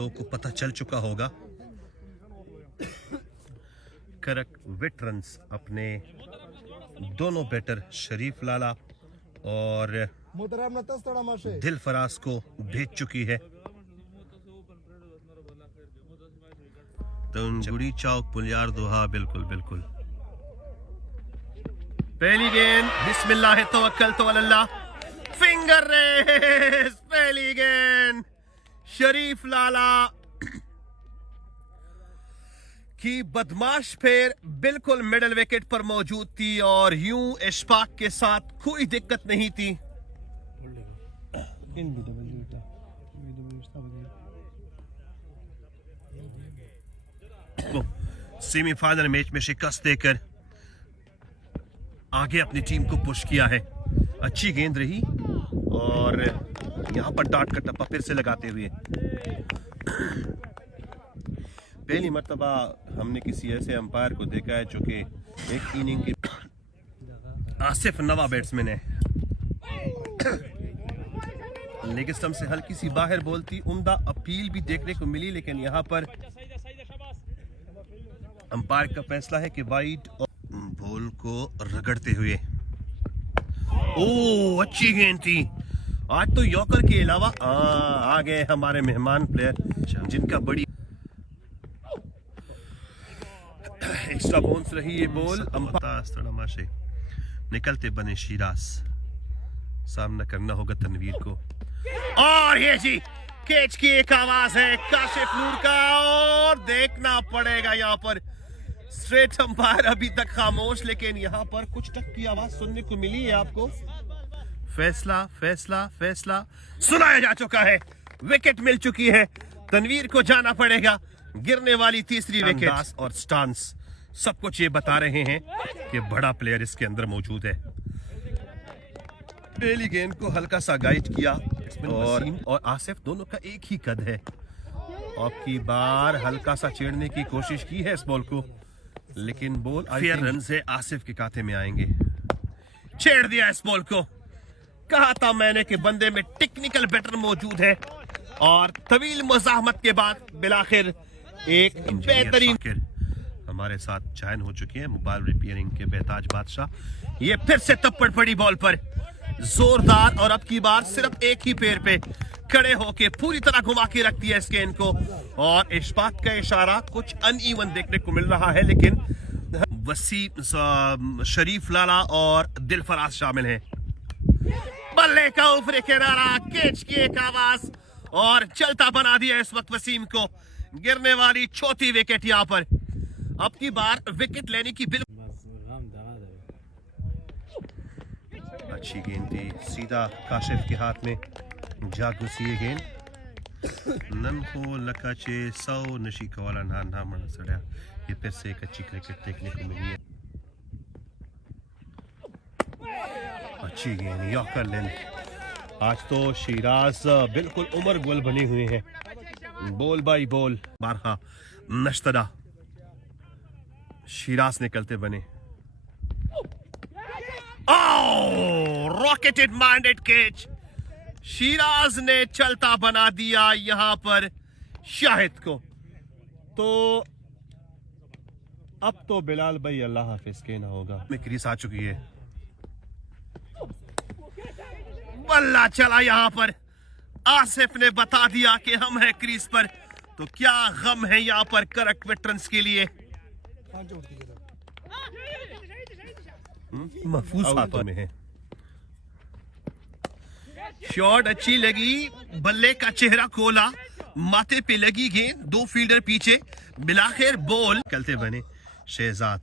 को पता चल चुका होगा। करक वेटरन्स अपने दोनों बैटर शरीफ लाला और दिल फराज को भेज चुकी है। तो गुड़ी चौक पुलियार दोहा बिल्कुल बिल्कुल। पहली गेंद बिस्मिल्लाह तवक्कल तो अल्लाह, फिंगर रेस। पहली गेंद शरीफ लाला की बदमाश फेर बिल्कुल मिडल विकेट पर मौजूद थी और यूं इशफाक के साथ कोई दिक्कत नहीं थी। सेमीफाइनल मैच में शिकस्त देकर आगे अपनी टीम को पुश किया है। अच्छी गेंद रही और यहां पर डाट का टप्पा फिर से लगाते हुए पहली मर्तबा हमने किसी ऐसे अंपायर को देखा है जो कि एक इनिंग की आसिफ नवा बैट्समैन है। लेग स्टंप से हल्की सी बाहर बॉल थी, उम्दा अपील भी देखने को मिली, लेकिन यहां पर अंपायर का फैसला है कि वाइड और बॉल को रगड़ते हुए। ओ अच्छी गेंद थी। आज तो यॉर्कर के अलावा आ गए हमारे मेहमान प्लेयर जिनका बड़ी एक्स्ट्रा बाउंस रही ये बॉल। से निकलते बने शिराज, सामना करना होगा तनवीर को। और ये जी कैच की एक आवाज है काशिफ नूर का और देखना पड़ेगा यहाँ पर स्ट्रेट अंपायर अभी तक खामोश, लेकिन यहाँ पर कुछ टक की आवाज सुनने को मिली है आपको। फैसला फैसला फैसला सुनाया जा चुका है। विकेट मिल चुकी है, तनवीर को जाना पड़ेगा। गिरने वाली तीसरी विकेट और स्टांस सब कुछ ये बता रहे हैं कि बड़ा प्लेयर इसके अंदर मौजूद है। पहली गेंद को हल्का सा गाइड किया और आसिफ दोनों का एक ही कद है। अब की बार हल्का सा छेड़ने की कोशिश की है इस बॉल को, लेकिन बॉल फेयर रन से आसिफ के खाते में आएंगे। छेड़ दिया इस बॉल को। कहा था मैंने कि बंदे में टेक्निकल बैटर मौजूद है और तवील मुज़ाहमत के बाद बिलाखिर एक बेहतरीन हमारे साथ ज्वाइन हो चुकी है मोबाइल रिपेयरिंग के बेताज बादशाह। ये फिर से तप्पड़ पड़ी बॉल पर जोरदार और अब की बार सिर्फ एक ही पैर पे खड़े होके पूरी तरह घुमा के रखती है इस गेंद को और इशफाक का इशारा कुछ अनइवन देखने को मिल रहा है, लेकिन वसीम शरीफ लाला और दिल फराज शामिल हैं। बल्ले का ऊपरी किनारा, कैच की एक आवाज और चलता बना दिया इस वक्त वसीम को। गिरने वाली चौथी विकेट यहाँ पर। अब की बार विकेट लेने की बिल्कुल अच्छी गेंद थी, सीधा काशिफ के हाथ में जा घुसी ये गेंद। नन को लकाचे 100 नशी कवाला ना मना सड़ा। ये फिर से एक अच्छी क्रिकेट देखने को मिली है। अच्छी गेंद यॉर्कर लेंथ। आज तो शिराज बिल्कुल उमर गोल बने हुए हैं, बॉल बाई बॉल। बारहा नश्तदा शिराज निकलते बने। Rocketed minded catch. शिराज ने चलता बना दिया यहां पर शाहिद को। तो अब तो बिलाल भाई अल्लाह हाफिज कहना होगा। में क्रीज आ चुकी है। बल्ला चला यहां पर। आसिफ ने बता दिया कि हम हैं क्रीज पर। तो क्या गम है यहां पर करक वेटरन्स के लिए। महफूज हाथों में है। शॉट अच्छी लगी, बल्ले का चेहरा खोला, माथे पे लगी गेंद, दो फील्डर पीछे, बिलाखिर बॉल निकलते बने शहजाद।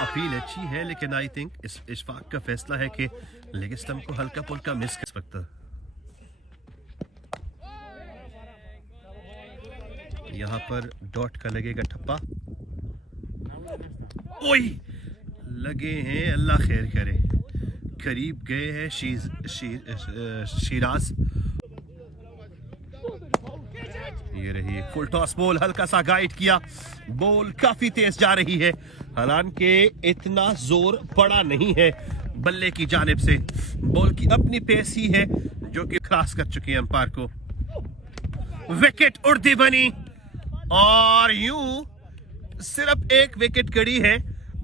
अपील अच्छी है, लेकिन आई थिंक इशफाक का फैसला है कि लेग स्टंप को हल्का पुल्का मिस कर सकता। यहां पर डॉट का लगेगा ठप्पा। ओए लगे हैं, अल्लाह खैर करे। करीब गए हैं शिराज। ये रही फुल टॉस बॉल, हल्का सा गाइड किया। बॉल काफी तेज जा रही है, हालांकि इतना जोर पड़ा नहीं है बल्ले की जानिब से। बॉल की अपनी पेस ही है जो कि क्रॉस कर चुकी है अंपायर को। विकेट उड़ती बनी और यूं सिर्फ एक विकेट कड़ी है,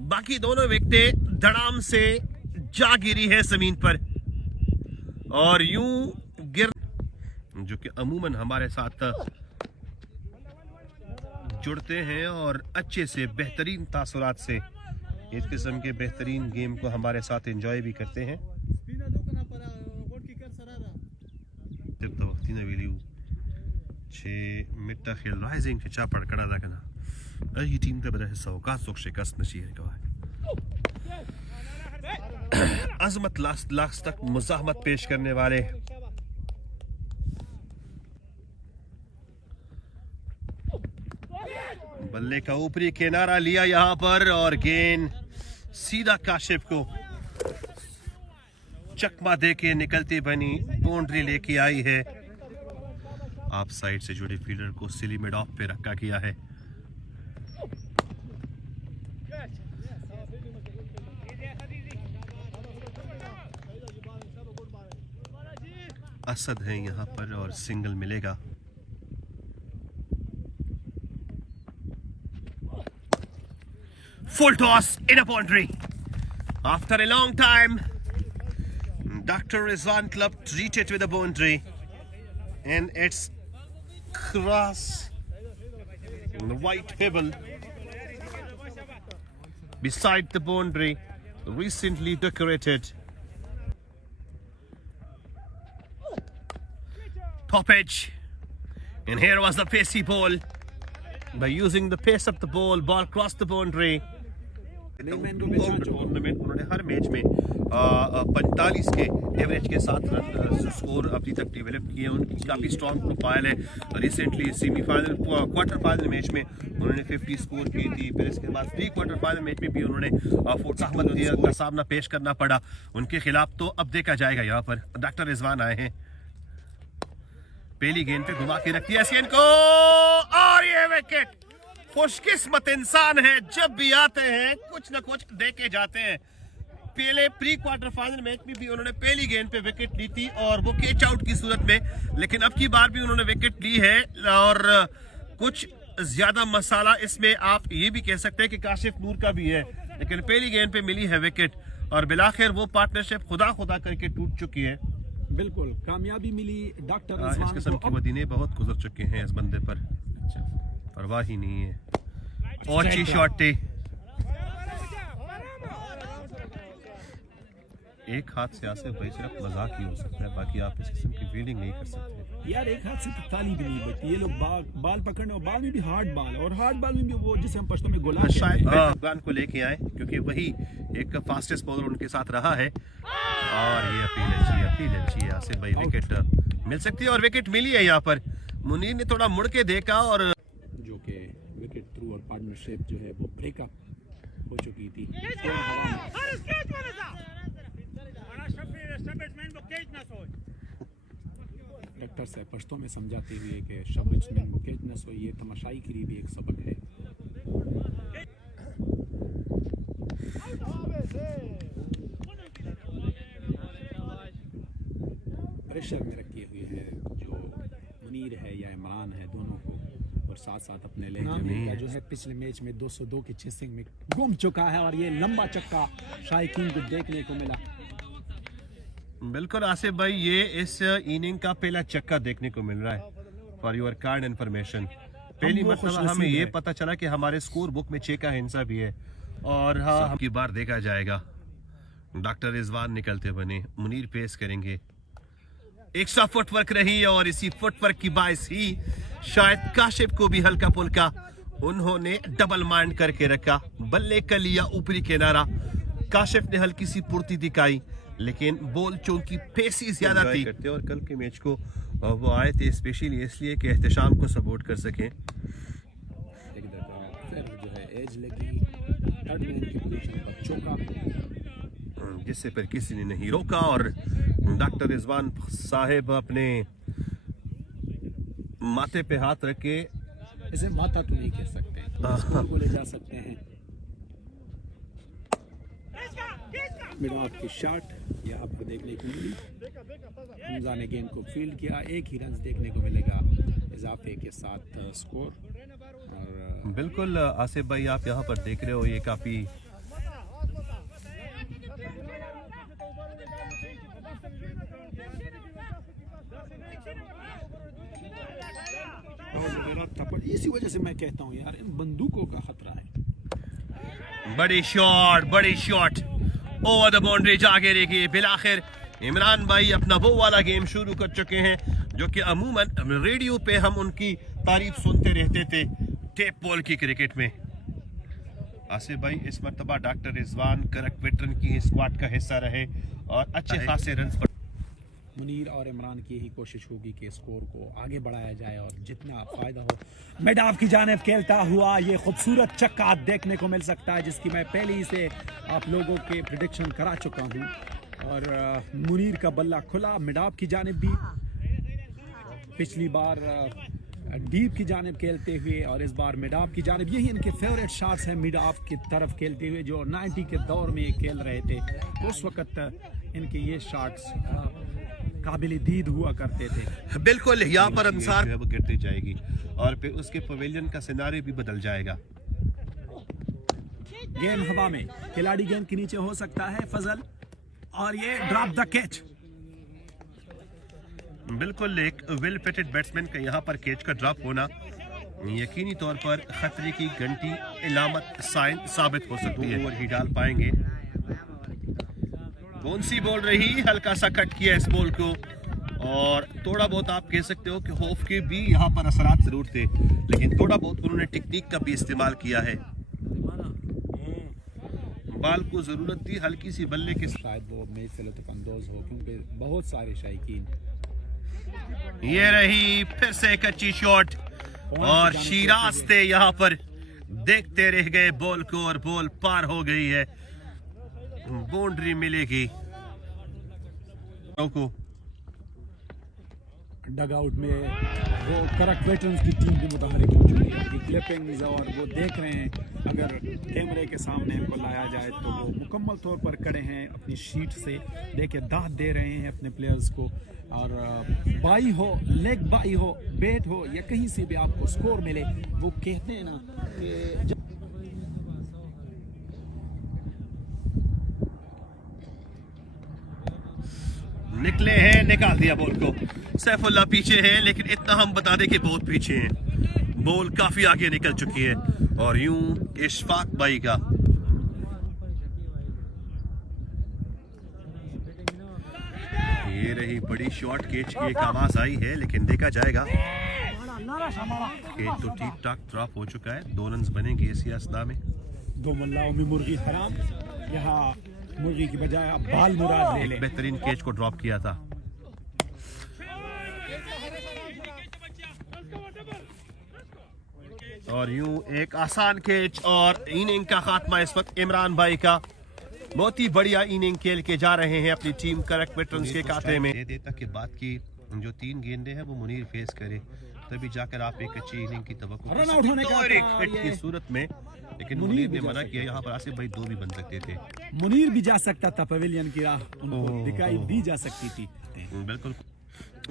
बाकी दोनों विकेटें धड़ाम से जा गिरी है जमीन पर और यूं गिर, जो कि अमूमन हमारे साथ जुड़ते हैं और अच्छे से बेहतरीन तासुरात से इस किस्म के बेहतरीन गेम को हमारे साथ एंजॉय भी करते हैं। मिट्टा खेल राइजिंग के चापड़ कड़ा दा कना ये टीम का बड़ा हिस्सा होगा सुख शिकस्त नशी है गवाह अजमत लाख तक मुजाहमत पेश करने वाले बल्ले का ऊपरी किनारा लिया यहां पर और गेंद सीधा काशिफ को चकमा देके निकलती बनी बाउंड्री लेके आई है। आप साइड से जुड़े फील्डर को सिली मिड ऑफ पे रखा किया है। असद है यहां पर और सिंगल मिलेगा। Full toss in a boundary. After a long time, Dr. Rizwan Club treated with a boundary, and it's cross the white pebble beside the boundary, recently decorated. Top edge, and here was the pacey ball. By using the pace of the ball crossed the boundary. Tournament उन्होंने हर match में 45 के average के साथ run score अभी तक develop किए। उनकी काफ़ी स्ट्रॉन्ग प्रोफाइल है। Recently semifinal quarter final match में उन्होंने 50 स्कोर की थी। फिर इसके बाद प्री क्वार्टर फाइनल मैच में भी उन्होंने फोर्ट अहमद का सामना पेश करना पड़ा उनके खिलाफ। तो अब देखा जाएगा यहाँ पर डॉक्टर रिजवान आए हैं, पहली गेंद पे घुमा के रखती है एशियन को और ये विकेट। खुशकिस्मत इंसान है, जब भी आते हैं कुछ ना कुछ दे के जाते हैं। पहले प्री क्वार्टर फाइनल मैच में भी उन्होंने पहली गेंद पे विकेट ली थी और वो कैच आउट की सूरत में, लेकिन अब की बार भी उन्होंने विकेट ली है। और कुछ ज्यादा मसाला इसमें आप ये भी कह सकते हैं कि काशिफ नूर का भी है, लेकिन पहली गेंद पे मिली है विकेट और बिलाखिर वो पार्टनरशिप खुदा करके टूट चुकी है। बिल्कुल कामयाबी मिली डॉक्टर रिजवान। इस किस्म की मदीने बहुत गुजर चुके हैं इस बंदे पर, परवाह ही नहीं है। और अच्छी शॉट थी, एक हाथ से आसिफ भाई सिर्फ मजाक ही हो सकता है, बाकी आप इस किस्म की फील्डिंग नहीं कर सकते यार। एक हाथ से तो ताली भी नहीं बचती। ये लोग बाल पकड़ने और बाल में भी हार्ड बाल, और हार्ड बाल में भी वो जिसे हम पश्तो में गोला शायद अफगान को लेके आए क्योंकि वही एक फास्टेस्ट बॉलर उनके साथ रहा है। और ये अपील अच्छी है आसिफ भाई, विकेट मिल सकती है और विकेट मिली है यहाँ पर। मुनीर ने थोड़ा मुड़ के देखा और जो कि विकेट थ्रू और पार्टनरशिप जो है वो ब्रेकअप हो चुकी थी। डॉक्टर साहब पश्तो में समझाते हुए कि शब बैट्समैन को कैच न सोई, ये तमाशाई के लिए भी एक सबक है। प्रेशर में रखे हुए है जो मुनीर है या इमरान है, दोनों को, और साथ साथ अपने लहंगे का जो है पिछले मैच में 202 के चेसिंग में घूम चुका है और ये लंबा चक्का शायकीन को देखने को मिला। बिल्कुल आसिफ भाई, ये इस इनिंग का पहला चक्का देखने को मिल रहा है। फॉर योर काइंड इन्फॉर्मेशन, पहली मतलब हमें ये पता चला कि हमारे स्कोर बुक में 6 का हिस्सा भी है। और हाँ, हम की बार देखा जाएगा डॉक्टर रिजवान निकलते बने, मुनीर पेश करेंगे। एक्स्ट्रा फुटवर्क रही और इसी फुटवर्क की बाइस ही शायद काशिफ को भी हल्का फुल्का उन्होंने डबल माइंड करके रखा। बल्ले का लिया ऊपरी किनारा, काशिफ ने हल्की सी पूर्ति दिखाई, लेकिन बॉल चूंकि पेसी ज्यादा थी करते और कल के मैच को वो आए थे स्पेशली इसलिए कि एहतशाम को सपोर्ट कर सकें। फिर जो है एज लगी, थर्ड मैन की पोजीशन पर चौका, जिससे फिर किसी ने नहीं रोका और डॉक्टर रिजवान साहिब अपने माथे पे हाथ रख के, इसे माथा तो नहीं कह सकते, स्कोर को ले जा सकते हैं। मिड ऑफ की शॉट यहाँ पर देखने को मिली। हमजा ने गेंद को फील्ड किया, एक ही रन देखने को मिलेगा इजाफी। 6 के साथ स्कोर। और बिल्कुल आसिफ भाई, आप यहाँ पर देख रहे हो ये काफी इसी वजह से मैं कहता हूँ यार, इन बंदूकों का खतरा है। बड़ी शॉट ओवर द बाउंड्री जाके देखिए। बिलाखिर इमरान भाई अपना वो वाला गेम शुरू कर चुके हैं जो कि अमूमन रेडियो पे हम उनकी तारीफ सुनते रहते थे, टेप बॉल की क्रिकेट में। आसिफ भाई इस मर्तबा डॉक्टर रिजवान करक वेटरन की स्क्वाड का हिस्सा रहे और अच्छे खासे रन पर मुनीर और इमरान की यही कोशिश होगी कि स्कोर को आगे बढ़ाया जाए और जितना फायदा हो। मेडाफ की जानिब खेलता हुआ ये खूबसूरत चक्का देखने को मिल सकता है, जिसकी मैं पहले ही से आप लोगों के प्रिडिक्शन करा चुका हूँ। और मुनीर का बल्ला खुला मेडाफ की जानिब भी, पिछली बार डीप की जानिब खेलते हुए और इस बार मिडाफ की जानिब। यही इनके फेवरेट शॉट्स हैं, मिडाफ की तरफ खेलते हुए, जो 90 के दौर में खेल रहे थे उस वक्त इनके ये शॉट्स काबिल दीद हुआ करते थे। बिल्कुल यहाँ पर अंसार वो गिरती जाएगी और फिर उसके पवेलियन का सिनारियो भी बदल जाएगा। गेंद हवा में, खिलाड़ी गेंद के नीचे हो सकता है फजल, और ये ड्रॉप द कैच। बिल्कुल एक वेल फिटेड बैट्समैन का यहाँ पर कैच का ड्रॉप होना यकीनी तौर पर खतरे की घंटी इलामत साइन साबित हो सकती है। ओवर ही डाल पाएंगे। कौन सी बॉल रही, हल्का सा कट किया इस बॉल को और थोड़ा बहुत आप कह सकते हो कि होफ के भी यहाँ पर असरात जरूर थे, लेकिन थोड़ा बहुत उन्होंने टेक्निक का भी इस्तेमाल किया है। बाल को जरूरत थी हल्की सी बल्ले के, शायद वो मैच से लुत्फअंदोज हो, क्योंकि बहुत सारे शायकीन। ये रही फिर से एक अच्छी शॉट और शिराज थे यहाँ पर, देखते रह गए बॉल को और बॉल पार हो गई है, बाउंड्री मिलेगी। डग आउट में वो करक वेटरन्स की टीम भी मुतहरिक हो चुकी है कि क्लिपिंग्स, और वो देख रहे हैं अगर कैमरे के सामने इनको लाया जाए तो वो मुकम्मल तौर पर खड़े हैं अपनी शीट से, देखिए दाद दे रहे हैं अपने प्लेयर्स को। और बाई हो, लेग बाई हो, बैट हो या कहीं से भी आपको स्कोर मिले, वो कहते हैं ना कि निकले हैं, निकाल दिया बॉल को। सैफुल्ला पीछे है, लेकिन इतना हम बता दें कि बहुत पीछे हैं, बॉल काफी आगे निकल चुकी है। और यूं इशफाक भाई का ये रही बड़ी शॉट, कैच की एक आवाज आई है, लेकिन देखा जाएगा। कैच तो ठीक ठाक ड्रॉप हो चुका है, 2 रन बनेंगे इसी असदा में। 2 मल्लाओं में मुर्गी हराम, यहाँ मुर्गी की बजाय अब बाल मुराद ले ले। बेहतरीन कैच को ड्रॉप किया था। और यूं एक आसान कैच और इनिंग का खात्मा इस वक्त इमरान भाई का। बहुत ही बढ़िया इनिंग खेल के जा रहे हैं अपनी टीम करक वेटरन्स के खाते में। दे देता कि बात की जो 3 गेंदे हैं वो मुनीर फेस करे, तभी जाकर आप एक अच्छी इनिंग की तवक्को कर सकते हैं। और एक हिट की सूरत में, लेकिन मुनीर ने मना किया। यहाँ पर आसिफ भाई 2 भी बन सकते थे। मुनीर भी जा सकता था, पवेलियन की राह उनको दिखाई दी जा सकती थी। बिल्कुल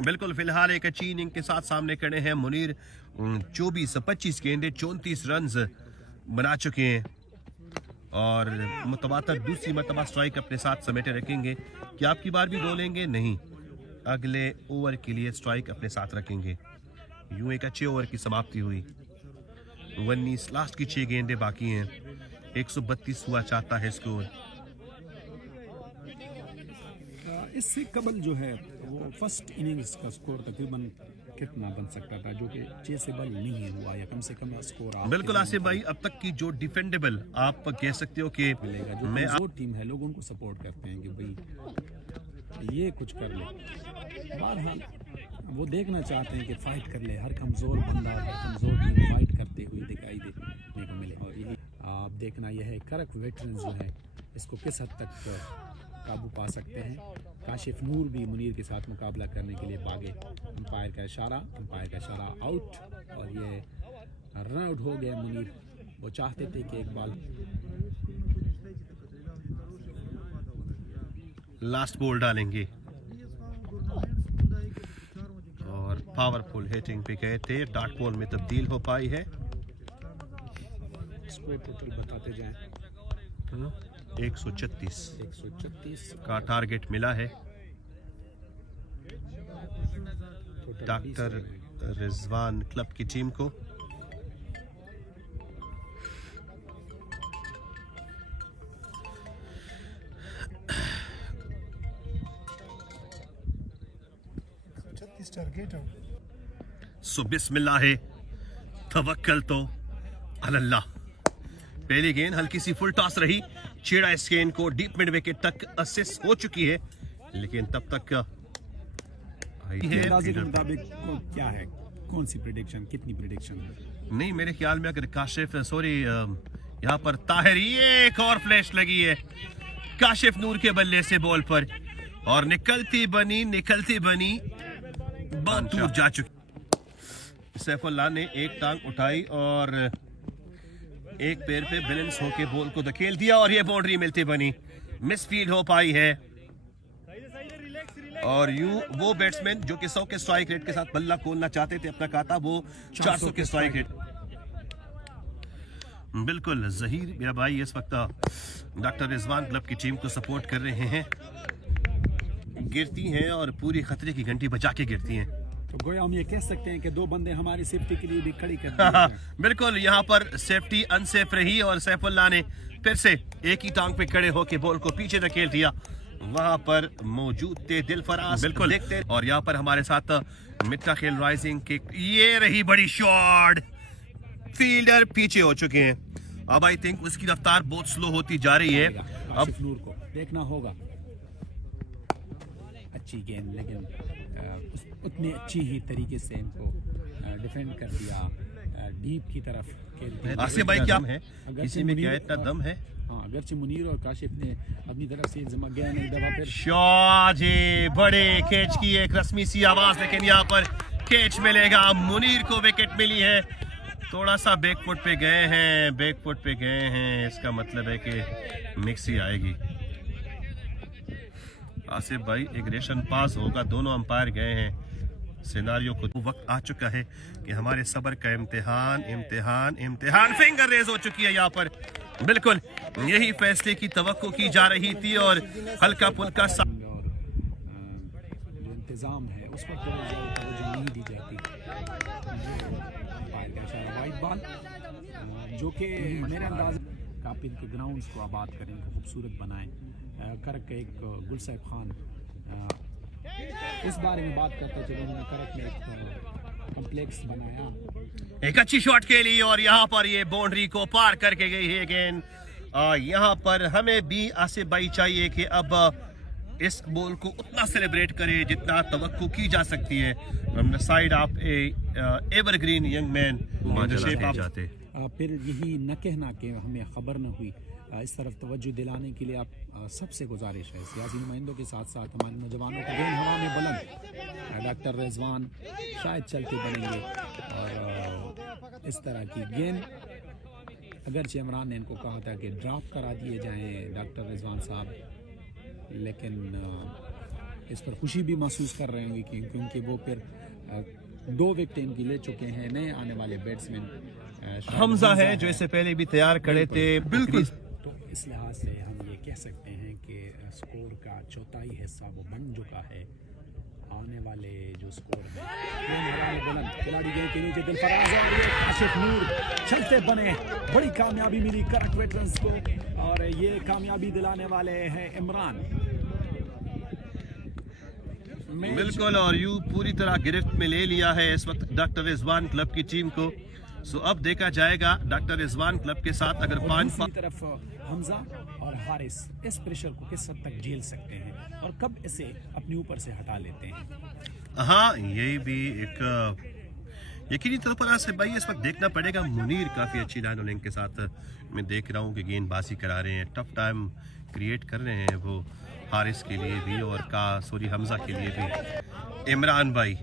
बिल्कुल। फिलहाल एक अच्छी इनिंग के साथ सामने खड़े हैं मुनीर। 24-25 गेंदे 34 रन बना चुके हैं और मुतबातर दूसरी मरतबा स्ट्राइक अपने साथ समेटे रखेंगे। क्या आपकी बार भी बोलेंगे? नहीं, अगले ओवर के लिए स्ट्राइक अपने साथ रखेंगे। यूं एक अच्छे ओवर की समाप्ति हुई। 19 लास्ट की 6 गेंदे बाकी हैं। 132 हुआ चाहता है स्कोर। इससे कबल जो है वो फर्स्ट इनिंग्स का स्कोर तकरीबन कितना बन सकता था, जो कि चेसेबल नहीं हुआ, या कम से कम स्कोर बिल्कुल आसिफ भाई, अब तक की जो डिफेंडेबल आप कह सकते हो कि मिलेगा। जो कमजोर टीम है, लोग उनको सपोर्ट करते हैं कि भाई ये कुछ कर ले। बहरहाल वो देखना चाहते हैं कि फाइट कर ले, हर कमजोर बंदा, हर कमजोर टीम फाइट करते हुए दिखाई देने को मिले। और यही आप देखना यह है करक वेटरन्स जो है इसको किस हद तक काबू पा सकते हैं। काशिफ नूर भी मुनीर के साथ मुकाबला करने के लिए भागे। अंपायर का इशारा आउट, और ये रन आउट हो गया मुनीर। वो चाहते थे कि एक बॉल लास्ट बॉल डालेंगे और पावरफुल हिटिंग पे गए थे, डॉट बॉल में तब्दील हो पाई है। स्कोर टोटल बताते जाएं। 136 136 का टारगेट मिला है टोटल डॉक्टर रिजवान क्लब की टीम को। सो बिस्मिल्लाह है, तवक्कल तो अल्लाह। पहली गेंद हल्की सी फुल टॉस रही, छेड़ा इस गेंद को डीप मिड विकेट तक असिस्ट हो चुकी है, लेकिन तब तक अंदाजे के मुताबिक क्या है, कौन सी प्रेडिक्शन, कितनी प्रेडिक्शन है? नहीं, मेरे ख्याल में अगर काशिफ यहाँ पर ताहिर, ये एक और फ्लैश लगी है काशिफ नूर के बल्ले से बॉल पर, और निकलती बनी बहुत दूर जा चुकी। सैफुल्लाह ने एक टांग उठाई और एक पैर पे बैलेंस होके बॉल को धकेल दिया, और ये बाउंड्री मिलती बनी, मिसफील्ड हो पाई है। और यूं वो बैट्समैन जो कि 100 के स्ट्राइक रेट के साथ बल्ला खोलना चाहते थे अपना खाता, वो 400 के स्ट्राइक रेट। बिल्कुल जहीर मेरा भाई इस वक्त डॉक्टर रिजवान क्लब की टीम को सपोर्ट कर रहे हैं। गिरती हैं और पूरी खतरे की घंटी बजा के गिरती हैं। तो गोया हम ये कह सकते हैं कि दो बंदे हमारी सेफ्टी के लिए भी खड़ी कर दी हैं। बिल्कुल, यहाँ पर सेफ्टी अनसेफ रही और सैफुल्लाह ने फिर से एक ही टांग पे खड़े होकर बॉल को पीछे धकेल दिया। वहां पर मौजूद थे दिलफराज, बिल्कुल देखते। और यहाँ पर हमारे साथ मिट्टा खेल राइजिंग के, ये रही बड़ी शॉट, फील्डर पीछे हो चुके हैं। अब आई थिंक उसकी रफ्तार बहुत स्लो होती जा रही है। अब नूर को देखना होगा, अच्छी गेंद, लेकिन उतनी अच्छी ही तरीके से इनको डिफेंड कर दिया, डीप की तरफ खेलते हैं। आसिफ भाई क्या है, किसी में क्या इतना दम है? हाँ, अगरचे मुनीर और काशिफ ने अपनी तरफ से जमा गया, एक दफा फिर शॉट, बड़े कैच की एक रस्मी सी आवाज, लेकिन यहाँ पर कैच मिलेगा। मुनीर को विकेट मिली है, थोड़ा सा बैकफुट पे गए हैं, इसका मतलब है कि मिक्सी आएगी। आसिफ भाई एग्रेशन पास होगा, दोनों अंपायर गए हैं, सिनारियो को वक्त आ चुका है कि हमारे सब्र का इम्तिहान फिंगर रेज हो चुकी है यहाँ पर। बिल्कुल यही फैसले की तवक्को की जा रही थी और हल्का फुल्का सा जो इंतजाम है उस पर तवज्जो नहीं दी जाती। वाइड बॉल जो कि मेरे अंदाज आप इनके ग्राउंड्स को आबाद करें, खूबसूरत बनाएं। करक के एक गुल साहिब खान इस बारे में बात करते थे, उन्होंने करक में एक कॉम्प्लेक्स बनाया। एक अच्छी शॉट के लिए और यहाँ पर ये बाउंड्री को पार करके गई है अगेन। यहाँ पर हमें भी आसिफ भाई चाहिए कि अब इस बॉल को उतना सेलिब्रेट करे जितना तवक्को की जा सकती है। From the side of A evergreen young man जाते। फिर यही न कहना कि हमें खबर न हुई, इस तरफ तवज्जो दिलाने के लिए आप सबसे गुजारिश है, सियासी नुमाइंदों के साथ साथ हमारे नौजवानों का गेंद हवा में बुलंद, डॉक्टर रिजवान शायद चलते बनेंगे और इस तरह की गेंद, अगरचे इमरान ने इनको कहा था कि ड्रॉप करा दिए जाएं डॉक्टर रिजवान साहब, लेकिन इस पर खुशी भी महसूस कर रहे होंगे क्योंकि वो फिर 2 विकेट इनकी ले चुके हैं। नए आने वाले बैट्समैन हमजा है जो इससे पहले भी तैयार खड़े थे। बिल्कुल, तो इस लिहाज से हम ये कह सकते हैं कि स्कोर का चौथाई हिस्सा वो बन चुका है। आने वाले जो स्कोर है, खिलाड़ी गए के नीचे दिलफराज और ये काशिफ नूर चलते बने, बड़ी कामयाबी मिली करक वेटरन्स को और ये कामयाबी दिलाने वाले हैं इमरान। बिल्कुल, और यू पूरी तरह गिरफ्त में ले लिया है इस वक्त डॉक्टर रिजवान क्लब की टीम को। सो अब देखा जाएगा डॉक्टर रिजवान क्लब के साथ अगर 5 तरफ हमजा और हारिस इस प्रेशर को किस हद तक झेल सकते हैं और कब इसे अपने ऊपर से हटा लेते हैं। हाँ, यही भी एक यकीनी तौर पर आसिफ भाई इस वक्त देखना पड़ेगा। मुनीर काफ़ी अच्छी लाइन बॉलिंग के साथ मैं देख रहा हूँ कि गेंदबाजी करा रहे हैं, टफ टाइम क्रिएट कर रहे हैं वो हारिस के लिए भी और हमजा के लिए भी। इमरान भाई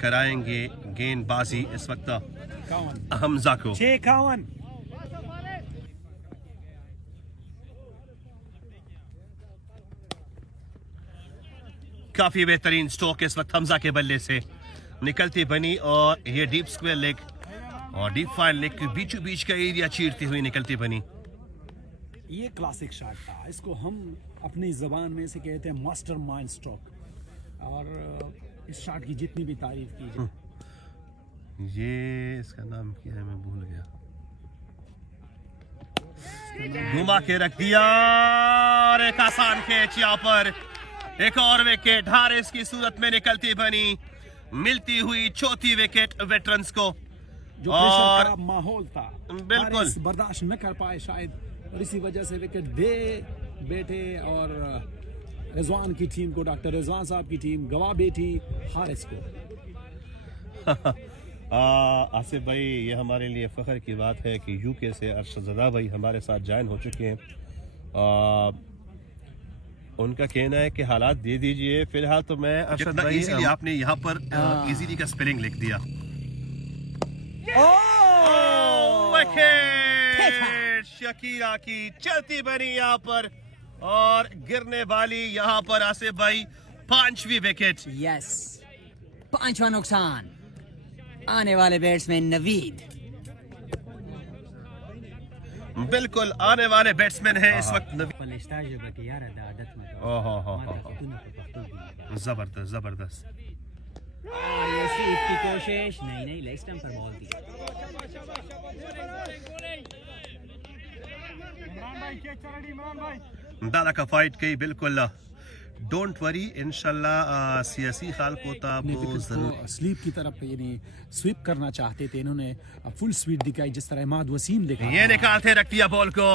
कराएंगे गेंदबाजी इस वक्त हमजा को। 51 और काफी बेहतरीन स्ट्रोक इस वक्त हमजा के बल्ले से निकलती बनी और ये डीप स्क्वायर लेग और डीप फायर लेग के बीचों बीच का एरिया चीरती हुई निकलती बनी। ये क्लासिक शॉट था, इसको हम अपनी जबान में से कहते हैं मास्टर माइंड स्ट्रोक। और इस शॉट की जितनी भी तारीफ की जाए, ये इसका नाम क्या है मैं भूल गया, घुमा के रख दिया और एक आसान कैच यहाँ पर, एक और विकेट हारिस की सूरत में निकलती बनी, मिलती हुई चौथी विकेट वेटरन्स को। जो और का माहौल था बिल्कुल हारिस बर्दाश्त न कर पाए शायद, और इसी वजह से विकेट दे बैठे और रिजवान की टीम को, डॉक्टर रिजवान साहब की टीम गवा बैठी हारिस को। आसिफ भाई, ये हमारे लिए फ़ख्र की बात है कि यूके से अरशदज़दा भाई हमारे साथ ज्वाइन हो चुके हैं। उनका कहना है कि हालात दे दीजिए फिलहाल, तो मैं अरशद भाई इसीलिए आपने यहाँ पर इजीली का स्पेलिंग लिख दिया। विकेट शकीरा की चलती बनी यहाँ पर और गिरने वाली यहाँ पर आसिफ भाई 5वीं विकेट। यस, 5वां नुकसान आने वाले बैट्समैन नवीद। बिल्कुल आने वाले बैट्समैन हैं इस वक्त नवीद। जबरदस्त जबरदस्त। ये स्वीप की कोशिश नहीं, लेग स्टंप पर बॉल थी। दादा का फाइट कही बिल्कुल, डोंट वरी इंशाल्लाह सियासी खाल को स्लीप की तरफ यानी स्वीप करना चाहते थे, इन्होंने फुल स्वीप दिखाई जिस तरह इमाद वसीम दिखा। ये निकालते रख दिया बॉल को,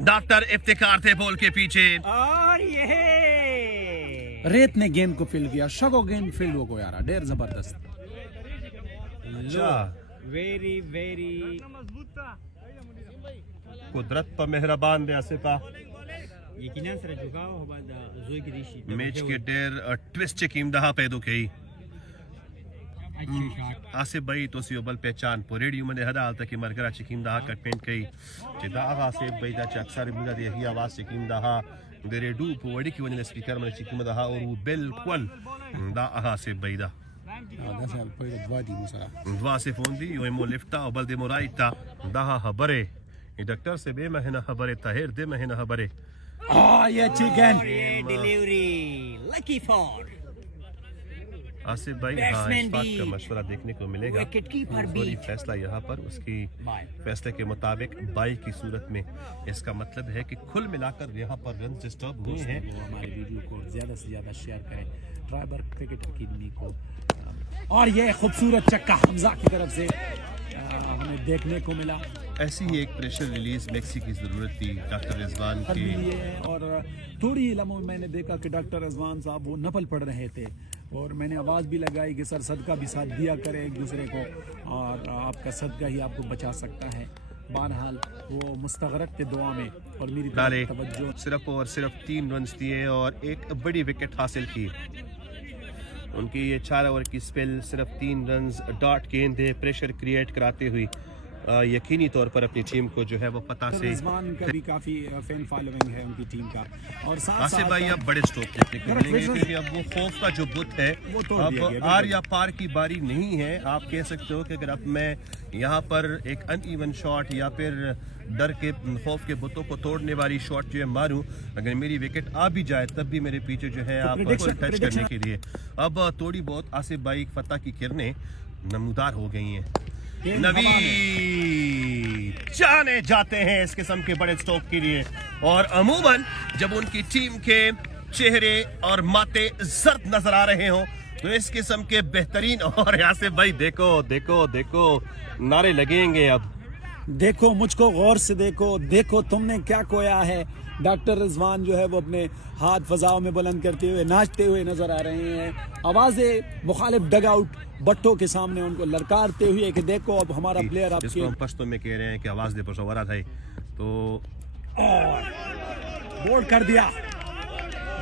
डॉक्टर इफ्तिकार थे बॉल के पीछे और ये रेत ने गेंद को फिल किया, शगो गेंद फील्ड हो गया यार, डेर जबरदस्त। वेरी वेरी कुदरत पर मेहरबान दे आसिफा। यकीनन सर झुकाव हो बाद जोई की दिशी मैच के डेर ट्विस्ट कीम दहा पैदो कई आसिफ भाई तो सी बल पहचान पो रेडियो में हदा हाल तक मरगरा चिकीम दहा कट पेंट कई चिदा आसिफ भाई दा अक्सर मुझे दे ही आवाज चिकीम दहा दे रेडू वड़ी की वने स्पीकर में चिकीम दहा और वो बिल्कुल दा आसिफ भाई दा दुआ से फोन दी यो मो लिफ्टा और बल दे मोराइता दहा खबरे डॉक्टर से बे महीना खबरे ताहिर दे महीना खबरे। ये chicken delivery lucky for Asif भाई, हाँ इस बात का मशवरा देखने को मिलेगा। फैसला यहाँ पर उसकी फैसले के मुताबिक बाई की सूरत में, इसका मतलब है कि कुल मिलाकर यहाँ पर रन डिस्टर्ब हुए हैं। हमारे वीडियो को ज्यादा से ज्यादा शेयर करें ट्राइबर क्रिकेट अकेडमी को। और ये खूबसूरत चक्का हमजा की तरफ से हमें देखने को मिला। ऐसी ही एक प्रेशर रिलीज मैक्सी की जरूरत थी डॉक्टर रिजवान की। और थोड़ी लम्हों में मैंने देखा कि डॉक्टर रिजवान साहब वो नफल पढ़ रहे थे और मैंने आवाज़ भी लगाई कि सर सदका भी साथ दिया करें एक दूसरे को, और आपका सदका ही आपको बचा सकता है। बहरहाल वो मुस्तगरक थे दुआ में और मेरी तवज्जो सिर्फ और सिर्फ 3 रन दिए और एक बड़ी विकेट हासिल की। उनकी ये 4 ओवर की स्पेल सिर्फ 3 रन डॉट गेंद प्रेशर क्रिएट कराते हुए यकीनी तौर पर अपनी टीम को जो है वो पता से रिजवान का भी काफी फैन फॉलोइंग है उनकी टीम का। और आसिफ भाई अब बड़े स्ट्रोक देखने को मिलेंगे क्योंकि अब वो खौफ का जो बुत है अब आर या पार की बारी नहीं है। आप कह सकते हो कि अगर अब मैं यहाँ पर एक अनइवन शॉट या फिर डर के खौफ के बुतों को तोड़ने वाली शॉट जो है मारूं, अगर मेरी विकेट आ भी जाए तब भी मेरे पीछे जो है आप टच करने के लिए अब थोड़ी बहुत आसिफ भाई फतह की किरणें नमूदार हो गई हैं। नवी जाने जाते हैं इस किस्म के बड़े स्ट्रोक के लिए, और अमूमन जब उनकी टीम के चेहरे और माथे जर्द नजर आ रहे हों तो इस किस्म के बेहतरीन, और यहाँ से भाई देखो देखो देखो नारे लगेंगे। अब देखो मुझको गौर से देखो, देखो तुमने क्या खोया है। डॉक्टर रिजवान जो है वो अपने हाथ फजाओं में बुलंद करते हुए नाचते हुए नजर आ रहे हैं। आवाजें मुखालिफ डगआउट बट्टों के सामने उनको ललकारते हुए कि देखो अब हमारा प्लेयर आपके। हम पश्तो में कह रहे हैं कि आवाज दे पशोवरा था तो बोल्ड कर दिया,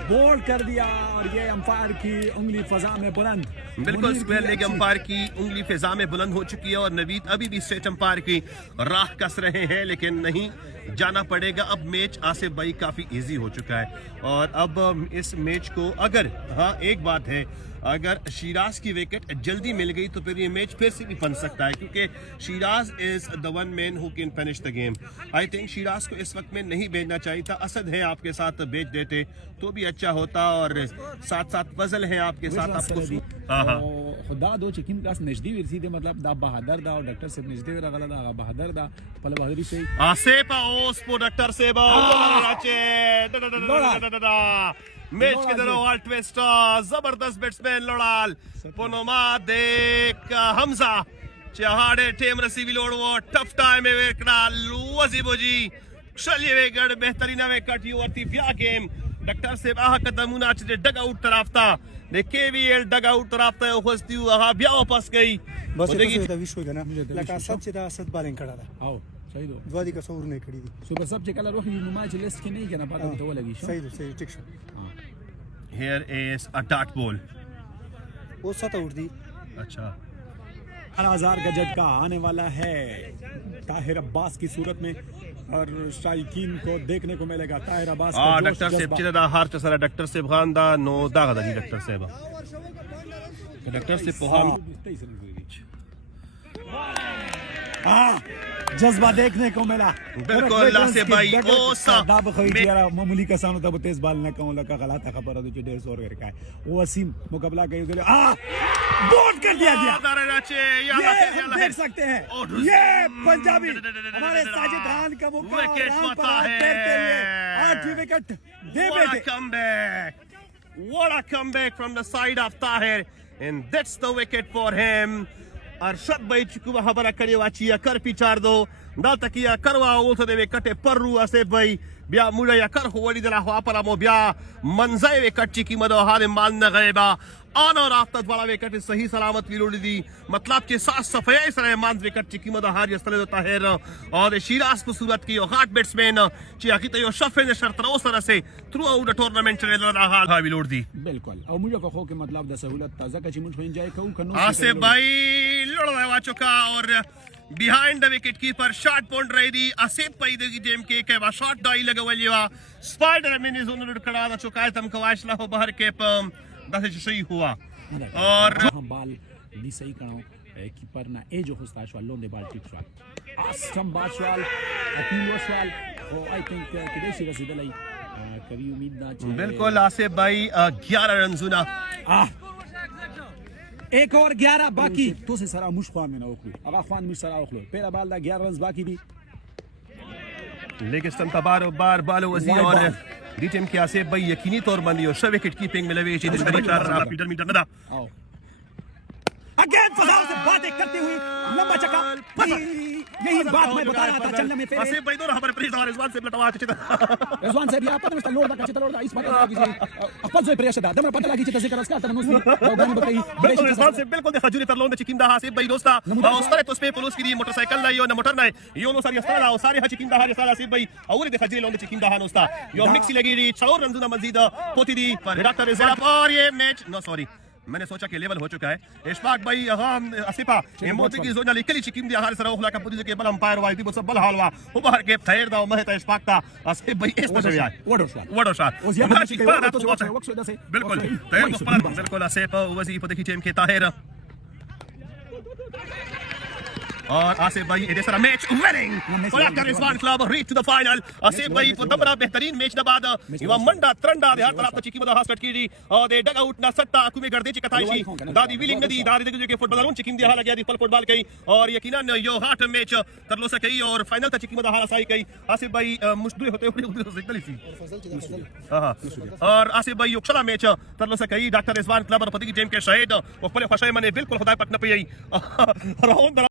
बोल्ड कर दिया। और ये अंपायर की उंगली फजा में बुलंद, बिल्कुल स्क्वायर लेग अंपायर की उंगली फिजा में बुलंद हो चुकी है और नवीद अभी भी स्ट्रेट अंपायर की राह कस रहे हैं, लेकिन नहीं जाना पड़ेगा। अब मैच आसिफ भाई काफी इजी हो चुका है और अब इस मैच को अगर एक बात है, अगर शिराज की विकेट जल्दी मिल गई तो फिर ये मैच फिर से भी बन सकता है, क्योंकि Siraj is the one man who can finish the game. I think Siraj को इस वक्त में नहीं भेजना चाहिए था। असद है आपके साथ, भेज देते तो भी अच्छा होता, और साथ साथ फजल है आपके साथ, आपको खुदा दो चिकिन क्लास नजदी विरसीदे मतलब दा बहादुर दा और डॉक्टर साहब नजदी रगला दा बहादुर दा पहले बहादुरी से आसिफ ओस पो डॉक्टर साहब मैच के दौरान ट्विस्ट जबरदस्त बैट्समैन लोड़ाल पोनोमा देख हमजा चहाड़े टेम रसी लोड़ वो टफ टाइम है वेकड़ा लुवजीबोजी चलिए वेगड़ बेहतरीन वेकट यू वर्ती ब्या गेम डॉक्टर साहब आहा कदमुना च डग आउट तरफ था ने केवीएल डग आउट तरफ था होस्ती आहा ब्या वापस गई बस ये विश्व है ना लका सब चिता सद बालिंग खड़ा था आओ सही दो द्वादी का सौर नहीं खड़ी थी सुपर सब चेक रोह नुमा लिस्ट के नहीं कहना पता तो लगी सही ठीक से here is a dot ball वो सत उठ दी। अच्छा 18,000 का झटका आने वाला है ताहिर अब्बास की सूरत में और शाइकीन को देखने को मिलेगा ताहिर अब्बास का जोश डॉक्टर साहब चिदा हार चसरा डॉक्टर साहब खान दा नो दागा दी डॉक्टर साहब डॉक्टर साहब पोहाम जज्बा देखने को मिला बिल्कुल लासे भाई ओ सा दाब खई यार मामूली का सामने तब तेज बाल न कहूं लगा गलत खबर है तो 150 और करके वो वसीम मुकाबला कई के बोट कर दिया गया ये देख सकते हैं ये पंजाबी हमारे साजिद खान का मौका विकेट पता है 8वीं विकेट दे What a बेटे comeback! What a comeback from the side of Tahir, and that's the wicket for him. Arshad भाई चुकुबा हबरा कड़ी वाची या कर पिचार दो दाल तकिया करवा उल्थ देवे कटे पररू असे भाई ब्या मुड़ा या कर होवड़ी दला हो अपरा मो ब्या मंजाए वे कच्ची की मदो हारे मान न गएबा ऑन और आफ्टर वाला वे कटे सही सलामत विलोड़ी दी मतलब के साथ सफाई सरे मान वे कच्ची की मदो हार यस्तले होता है और शिराज को सूरत की गाट बैट्समैन चिया की तो शफे ने शर्त रो सर से थ्रू आउट टूर्नामेंट चले रहा हाल विलोड़ दी बिल्कुल और मुझे कहो के मतलब द सहूलत ताजा का चिमुट हो जाए कहूं कनो आसिफ भाई लड़वा चुका और behind the wicket keeper shot point रही थी आसिफ भाई दी गेम के बा शॉट डाई लगा वलिवा स्पाइडर में ने जोन खड़ा था चुका है तम कवाशला हो बाहर के दस सही हुआ और बाल नी सही करो कीपर ना ए जो होस्ता वालों दे बाल टिप शॉट आसम बाशवाल अकील वाल ओ आई थिंक कि देसी रसीद लाई कभी उम्मीद ना चाहिए बिल्कुल आसिफ भाई 11 रन जुना एक और 11 बाकी तो से सरा मुश्खान में ना ओखलो अब अखवान मिस सरा ओखलो पहला बाल दा 11 रन बाकी थी लेकिन तबारो बार बालो वजीर और डी टीम के आसिफ भाई यकीनी तौर बंदी और विकेट कीपिंग में लगे मीटर मीटर नदा अगेन फजाल से बातें करते हुए लंबा चक्का यही बात मैं बता रहा था चलने में आसिफ भाई दोनों हमारे प्रेस और रिजवान से लटवा चिता रिजवान से भी आप पता नहीं लोड का चिता लोड इस बात की अपन से प्रेस दा दम पता लगी चिता से कर उसका तन नुसी गानी बताई बिल्कुल रिजवान से बिल्कुल देखा जुरी तरलों ने चिकिंदा आसिफ भाई दोस्ता उस तरह तो स्पे पुलिस की मोटरसाइकिल ना यो न मोटर ना यो नो सारी अस्ताला और सारे चिकिंदा हारे सारा आसिफ भाई और देखा जुरी लोंदे चिकिंदा हान दोस्ता यो मिक्सी लगी री 6 रन जुना मजीद पोती दी पर डॉक्टर रिजवान और ये मैच नो सॉरी मैंने सोचा कि लेवल हो चुका है इशफाक भाई आसिफा ये मोती की जोना लिकली चिकिम दिया हार सरा ओखला का पुदी के बल अंपायर वाई थी सब बल हालवा उबार के थैर दा महता इशफाक ता आसिफ भाई इस तरह यार वडो शॉट बिल्कुल बिल्कुल आसिफ वजी पद की टीम के ताहिर और आसिफ भाई इधर सारा मैच विनिंग और after Rizwan club reach to the final Asif भाई तबरा बेहतरीन मैच बाद इवा मंडा त्रंडा हर तरफ चिकी मदा हास्ट की और दे डग आउट ना सट्टा कुमे गर्दे चिकताईशी दादी विलिंग नदी दादी दे के फुटबॉल उन चिकिम दे हाला गया दी पल फुटबॉल कई और यकीनन यो हार्ट मैच कर लो सके और फाइनल तक चिकी मदा हाला साई कई आसिफ भाई मुश्किल होते हुए सिग्नल सी हां और आसिफ भाई योक्षला मैच कर लो सके डॉक्टर रिजवान क्लब और पति की टीम के शहीद और पले फशाई मने बिल्कुल खुदा पटना पे यही राउंड